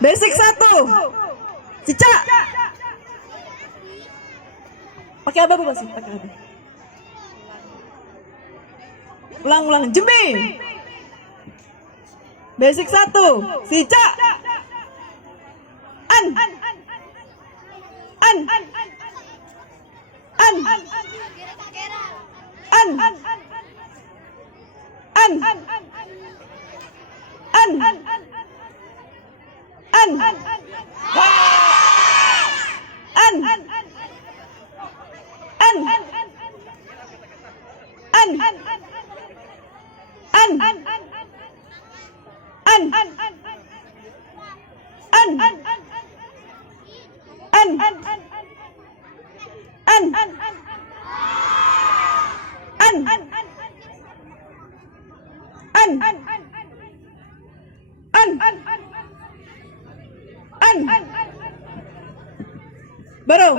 Basic 1. Si Ca. Pakai apa Bu sih? Pakai apa? Ulang. Jembe. Basic 1. Si Ca. An. Baru.